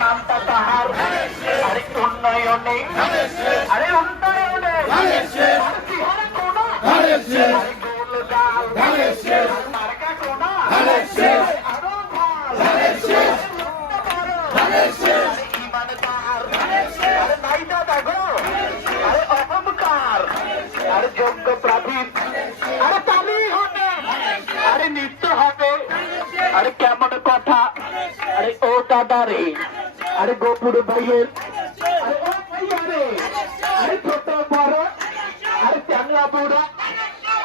নামটা তাহার আরে উন্নয়নে আরে উন্নয়নে আরে কোনা আরে গোল গাল মার্কা কোনা আরো ভাল ইমানদার আরে নাই দাদা গো আরে অহংকার আরে যোগ্য প্রাধীন আরে তালি হবে আরে নৃত্য হবে আরে কেমন কথা আরে ও দাদা রে আরে গোপুর ভাইয়ের আরে ও ভাইয়া রে আরে ছোট বড় আরে চ্যাংড়া বুড়া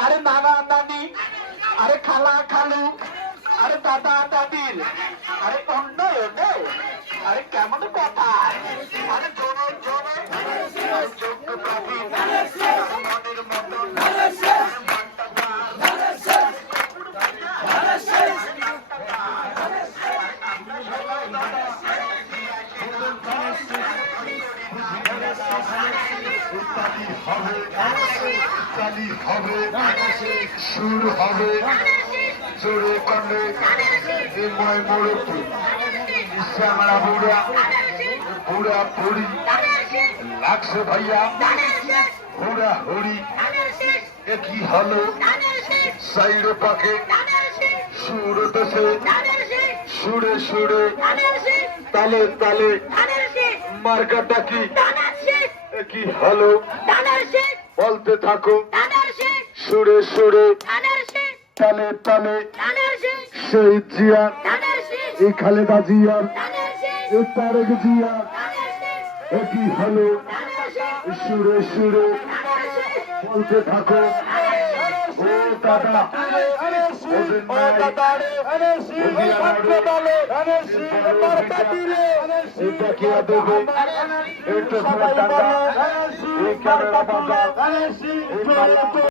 আরে নানা নানি আরে খালা খালু আরে দাদা দাদির আরে উন্নয়নে আরে কেমন কথা আরে জোরে জোরে আরে যোগ্য প্রাধীন মনের মতন সুর হবে জোরে কন্যে ময় মুরব্বী শ্যামলা বুড়া বুড়া বুড়ি লাগছে ভাইয়া হুড়া হুড়ি এ কি হলো সাইড পাকে সুর দেশে সুরে সুরে তালে তালে মার্কাটা কি এ কি হলো বলতে থাকো সুরে সুরে তালে তালে শহীদ জিয়া এই খালেদা জিয়া এই তারেক জিয়া এ কি হলো সুরে সুরে বলতে থাকো ও দাদা এটা কি দেবে এটা